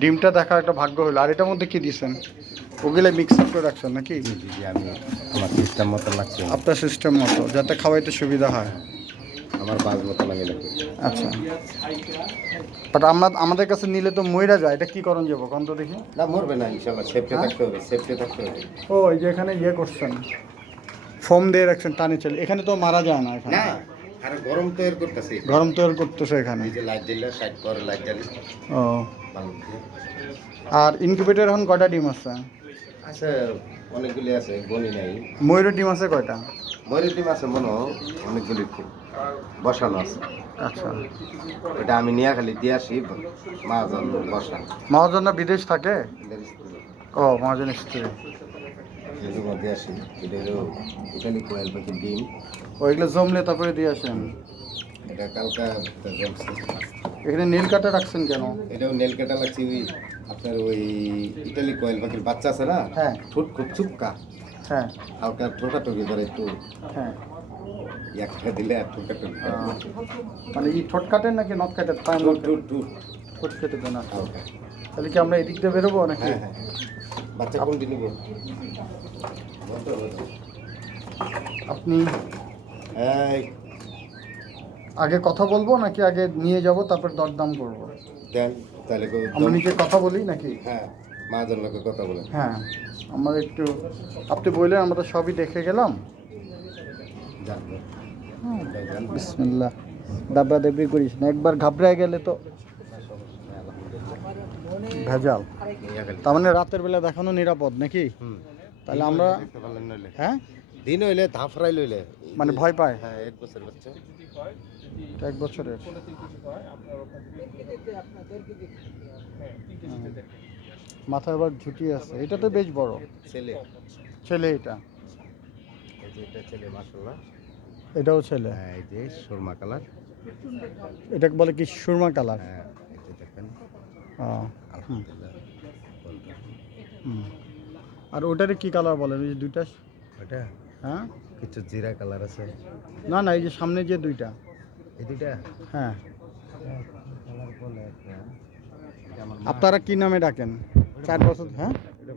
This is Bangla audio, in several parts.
ডিমটা দেখার একটা ভাগ্য হলো আর এটার মধ্যে কি দিছেন? ওগুলো মিক্স আপ করে রাখছেন নাকি? আমি আমার সিস্টেম মতো লাগছে। আপনার সিস্টেম মতো যাতে খাওয়াইতে সুবিধা হয়। আমার বাজ মতো লাগে আচ্ছা। বাট আমরা আমাদের কাছে নিলে তো মইরা যায়। এটা কি করণ যাব? কন্ত দেখি। না মরবে না ইনশাল্লাহ। সেফটি থাকতে হবে সেফটি থাকতে হবে। ও এই যে এখানে ইয়ে করছেন। ফোম দিয়ে রাখছেন টানি চলে। এখানে তো মারা যায় না এখানে। না আর গরম তৈরি করতেছি। গরম তৈরি করতেছে এখানে। এই যে লাইট দিলে সাইড করে লাইট জ্বালি ও। আর ইনকিউবেটর এখন কয়টা ডিম আছে? আছে অনেকগুলি আছে গনি নাই। ময়ূরের ডিম আছে কয়টা? ময়ূরের ডিম আছে মনে অনেকগুলি খুব বসানো আছে। আচ্ছা। এটা আমি নিয়ে খালি দিয়ে আসি মাজন বসা মহাজন না বিদেশ থাকে। ও মহাজন স্ত্রী। এদের মধ্যে আসি এটা হলো কোয়েল ডিম। ওইগুলো জমলে তারপরে দিয়ে আসেন? এটা কালকা জমছে এখানে নীল কাটা রাখছেন কেন? এটাও নেল কাটা লাগছে ওই আপনার ওই ইটালি কোয়েল পাখির বাচ্চা আছে না? হ্যাঁ। ঠোঁট খুব চুপকা। হ্যাঁ। হালকা ঠোঁটা টুকি করে একটু। হ্যাঁ। একটা দিলে আর ঠোঁটা মানে এই ঠোঁট কাটেন নাকি নখ কাটেন? টুট মধ্যে? টুট টুট ঠোঁট কেটে দেন আচ্ছা। তাহলে কি আমরা এদিক দিয়ে বেরোবো নাকি? হ্যাঁ হ্যাঁ। বাচ্চা কোনটি নিব? আপনি আগে কথা বলব নাকি আগে নিয়ে যাব তারপর দরদাম করব? দেন তাহলে আমরা নিচে কথা বলি নাকি? হ্যাঁ মাজন লোকে কথা বলেন। হ্যাঁ আমার একটু আপনি বললেন আমরা সবই দেখে গেলাম। বিসমিল্লাহ দাবরা দেবরি করিস না একবার ঘাবড়ায় গেলে তো ভেজাল। তার মানে রাতের বেলা দেখানো নিরাপদ নাকি? হুম। তাহলে আমরা হ্যাঁ? দিন হইলে ধাফরাই লইলে। মানে ভয় পায়। হ্যাঁ এক বছর বাচ্চা। এক বছরের। মাথায় আবার ঝুটি আছে। এটা তো বেশ বড়। ছেলে। ছেলে এটা। এটা ছেলে মাসাল্লাহ এটাও ছেলে। হ্যাঁ এই যে সুরমা কালার। এটাকে বলে কি সুরমা কালার? হ্যাঁ দেখেন। আলহামদুলিল্লাহ হুম। আর ওটারে কি কালার বলেন? ওই যে দুইটা? ওটা হ্যাঁ? কিছু জিরা কালার আছে। না না এই যে সামনে যে দুইটা। এই দুইটা? হ্যাঁ। এটা আপনারা কি নামে ডাকেন? চার বছর হ্যাঁ? এটা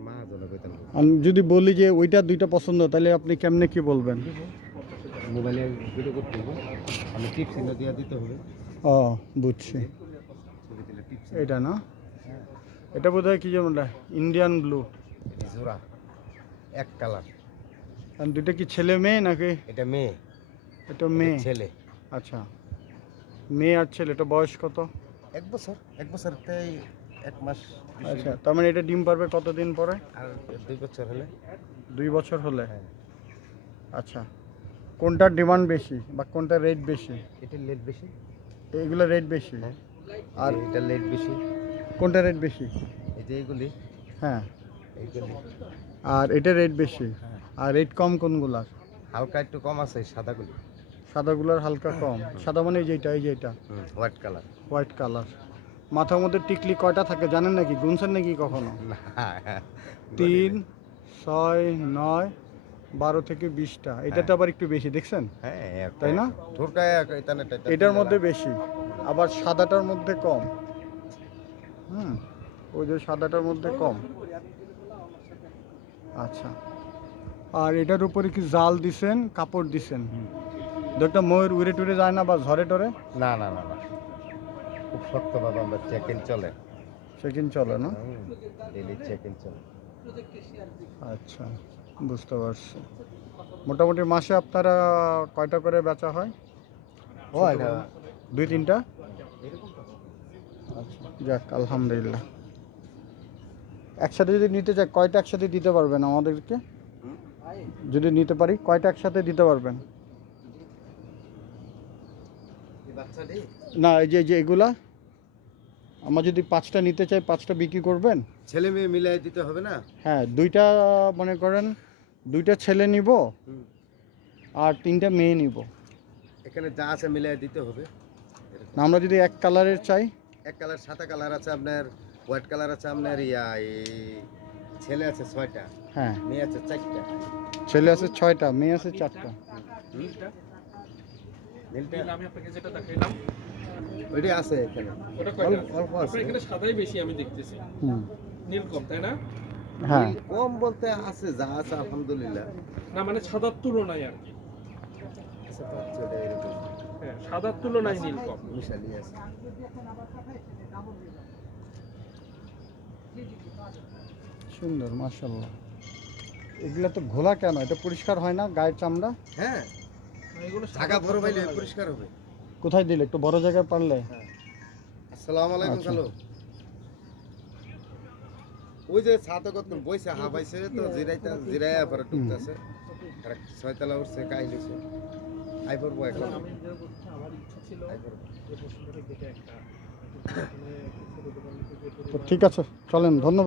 আমি যদি বলি যে ওইটা দুইটা পছন্দ তাহলে আপনি কেমনে কি বলবেন? মোবাইলে ভিডিও করতে হবে। আমি টিপ দিয়ে দিতে হবে। ও বুঝছি। এটা না? এটা বোধ হয় কি যেমন ইন্ডিয়ান ব্লু এটা জোড়া এক কালার। দুইটা কি ছেলে মেয়ে নাকি? এটা মেয়ে। এটা মেয়ে? ছেলে। আচ্ছা। মেয়ে আর ছেলে এটা বয়স কত? এক বছর এক বছর তাই এক মাস আচ্ছা তার মানে এটা ডিম পারবে কতদিন পরে? আর দুই বছর হলে। দুই বছর হলে? হ্যাঁ। আচ্ছা কোনটার ডিমান্ড বেশি বা কোনটার রেট বেশি? এটা লেট বেশি। এইগুলো রেট বেশি? হ্যাঁ। আর এটা লেট বেশি। কোনটা রেট বেশি? এই যে এইগুলি হ্যাঁ। আর এটা রেট বেশি। হ্যাঁ। আর রেট কম কোনগুলার? হালকা একটু কম আছে সাদাগুলি। সাদাগুলার হালকা কম। সাদা মানে এই যেটা এই যেটা হোয়াইট কালার হোয়াইট কালার মাথার মধ্যে টিকলি কয়টা থাকে জানেন নাকি? গুনছেন নাকি কখনো? না তিন ছয় নয় বারো থেকে বিশটা। এটাতে আবার একটু বেশি দেখছেন? হ্যাঁ তাই না? এটার মধ্যে বেশি। আবার সাদাটার মধ্যে কম। হুম ওই যে সাদাটার মধ্যে কম। আচ্ছা। আর এটার উপরে কি জাল দিছেন কাপড় দিছেন? একটা ময়ূর উড়ে টুড়ে যায় না বা ঝরে টরে? না না না না। খুব শক্তভাবে আমরা চেক ইন চলে। সেদিন চলে না? ডেলি চেক ইন চলে। আচ্ছা বুঝতে পারছি। মোটামুটি মাসে আপনারা কয়টা করে বেচা হয়? এটা দুই তিনটা? আচ্ছা যাক আলহামদুলিল্লাহ। একসাথে যদি নিতে চাই কয়টা একসাথে দিতে পারবেন আমাদেরকে? যদি নিতে পারি কয়টা একসাথে দিতে পারবেন? না এই যে এই যে এগুলা আমরা যদি পাঁচটা নিতে চাই পাঁচটা বিক্রি করবেন? ছেলে মেয়ে মিলাই দিতে হবে না? হ্যাঁ দুইটা মনে করেন দুইটা ছেলে নিব আর তিনটা মেয়ে নিব। এখানে যা আছে মিলাই দিতে হবে। না আমরা যদি এক কালারের চাই। এক কালার সাদা কালার আছে আপনার হোয়াইট কালার আছে আপনার ইয়া ছেলে আছে ছয়টা হ্যাঁ। মেয়ে আছে চারটা। ছেলে আছে ছয়টা মেয়ে আছে চারটা। আমি আপনাকে যেটা দেখাইলাম ওইটি আছে এখানে। ওটা অল্প আছে? এখানে সাদাই বেশি আমি দেখতেছি। হুম। নীল কম তাই না? হ্যাঁ। কম বলতে আছে যা আছে আলহামদুলিল্লাহ। না মানে সাদার তুলনায় আর কি। এরকম। হ্যাঁ সাদার তুলনায় নীল কম। মিশালি আছে। সুন্দর মাশাল্লাহ এগুলা তো ঘোলা কেন? এটা পরিষ্কার হয় না গায়ের চামড়া? হ্যাঁ। এগুলো ঢাকা বড় পাইলে পরিষ্কার হবে। কোথায় দিলে? একটু বড় জায়গায় পারলে? আসসালামু আলাইকুম আচ্ছা। হ্যালো ওই যে ছাতে কত বইছে হাবাইছে তো জিরাইতা জিরাইয়া পরে টুকতাছে আর ছয়তলা উঠছে আই পড়ব এখন। ঠিক আছে চলেন ধন্যবাদ।